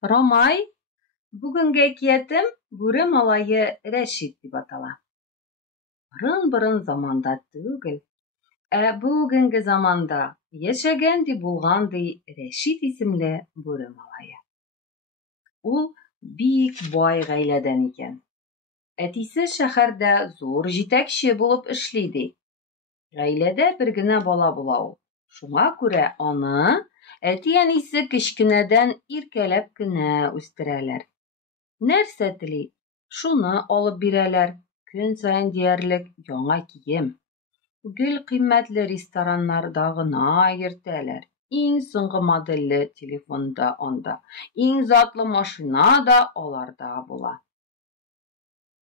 Ромай, бүгінгі әкиятім Бүре малайы Рәшит дип атала. Бұрын заманда түгел, бүгінгі заманда яшәгән ди булган ди Рәшит исемле бүре малайы. Ул бик бай гаиләдән икән. Әтисе шәһәрдә зур җитәкче булып эшли ди. Гаиләдә бер генә бала була ул. Шуңа күрә аны әти-әнисе кечкенәдән иркәләп кенә үстерәләр. Нәрсә тели, шуны алып бирәләр. Көн саен диярлек яңа кием. Гел кыйммәтле рестораннарда гына йөртәләр. Иң соңгы модельле телефон да анда, иң затлы машина да аларда була.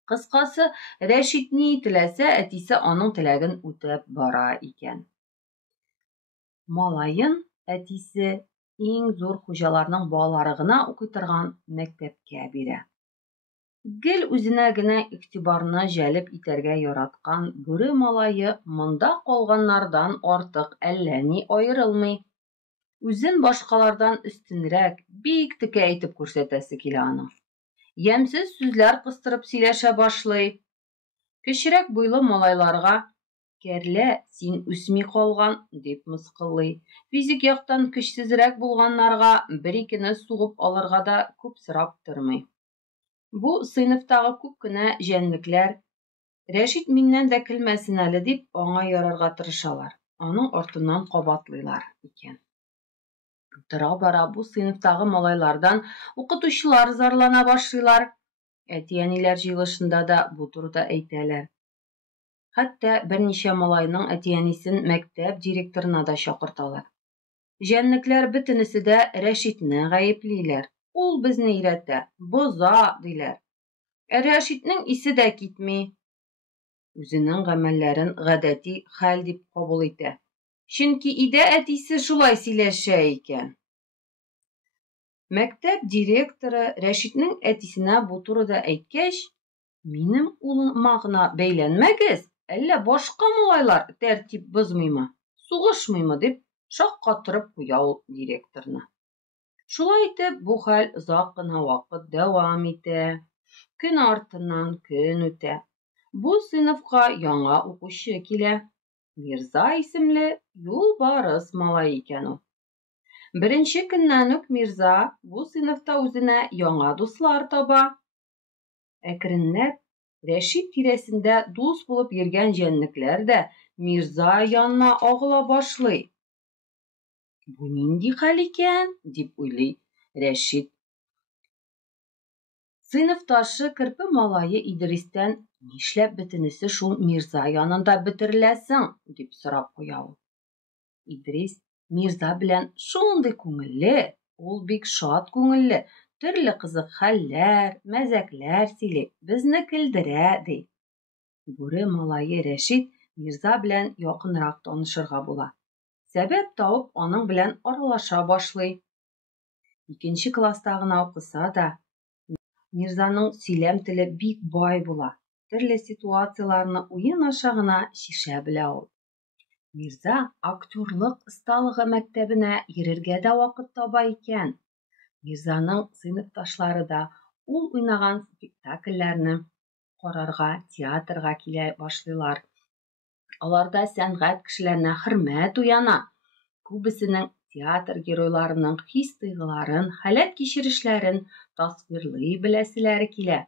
Кыскасы, Рәшит ни теләсә, әтисе аның теләген үтәп бара икән. Малайын әтисе иң зур хуҗаларның балалары гына укый торган мәктәпкә бирә. Гел үзенә генә игътибарны җәлеп итәргә яраткан бүре малайы монда калганнардан артык әллә ни аерылмый. Үзен башкалардан өстенрәк, бик текә итеп күрсәтәсе килә аның. Ямьсез сүзләр кыстырып сөйләшә башлый. Кечерәк буйлы малайларга «Кәрлә, син үсми калган» дип мыскыллый. Физик яктан көчсезрәк булганнарга бер-икене сугып алырга да күп сорап тормый. Бу сыйныфтагы күп кенә җәнлекләр Рәшит миннән дә көлмәсен әле дип аңа ярарга тырышалар. Аның артыннан кабатлыйлар икән. Тора-бара бу сыйныфтагы малайлардан укытучылар зарлана башлыйлар. Әти-әниләр җыелышында да бу турыда әйтәләр. Хәтта берничә малайның әти-әнисен мәктәп директорына да чакырталар. Җәнлекләр бөтенесе дә Рәшитне гаеплиләр. Ул безне өйрәтә, боза, диләр. Рәшитнең исе дә китми. Үзенең гамәлләрен гадәти хәл дип кабул итә. Чөнки өйдә әтисе шулай сөйләшә икән. Мәктәп директоры Рәшитнең әтисенә бу турыда әйткәч, минем улыма гына бәйләнмәгез, әллә башка малайлар тәртип бозмыймы, сугышмыймы дип шаккатырып куя ул директорны. Шулай итеп, бу хәл озак кына вакыт дәвам итә. Көн артыннан көн үтә. Бу сыйныфка яңа укучы килә. Мирза исемле юлбарыс малай икән ул. Беренче көннән үк Мирза бу сыйныфта үзенә яңа дуслар таба. Әкренләп Рәшит тирәсендә дус булып йөргән җәнлекләр дә Мирза янына агыла башлый. Бу нинди хәл икән, дип уйлый Рәшит. Сыйныфташы Керпе малае Идристән нишләп бөтенесе шул Мирза янында бетереләсең, дип сорап куя ул. Идрис Мирза белән шундый күңелле, ул бик шат күңелле, төрле кызык хәлләр, мәзәкләр сөйли, безне көлдерә, ди. Бүре малае Рәшит Мирза белән якынрак танышырга була. Сәбәп табып, аның белән аралаша башлый. Икенче класста гына укыса да, Мирзаның сөйләм теле бик бай була. Төрле ситуацияларны уен аша гына шишә белә ул. Мирза актерлык осталыгы мәктәбенә йөрергә дә вакыт таба икән. Мирзаның сыйныфташлары да ул уйнаган спектакльләрне карарга, театрга килә башлыйлар. Аларда сәнгать кешеләренә хөрмәт уяна. Күбесенең театр геройларының хис-тойгыларын, хәләт кичерешләрен тасвирлый беләселәре килә.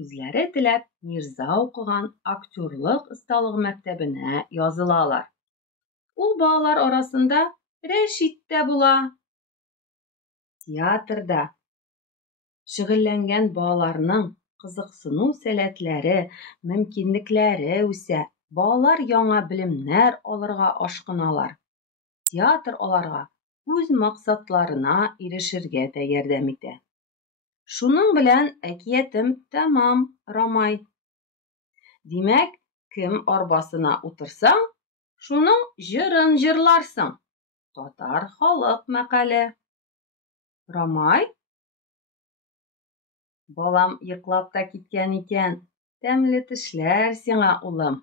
Үзләре теләп Мирза укыган актерлык осталыгы мәктәбенә язылалар. Ул балалар арасында Рәшит тә була. Театрда шөгыльләнгән балаларның кызыксыну сәләтләре, мөмкинлекләре үсә. Балалар яңа белемнәр алырга ашкыналар. Театр аларга үз максатларына ирешергә дә ярдәм итә. Шуның белән әкиятем тәмам, Ромай. Димәк, кем арбасына утырсаң, шуның җырын җырларсың. Татар халык мәкале. Ромай? Балам йоклап та киткән икән. Тәмле төшләр сиңа, улым.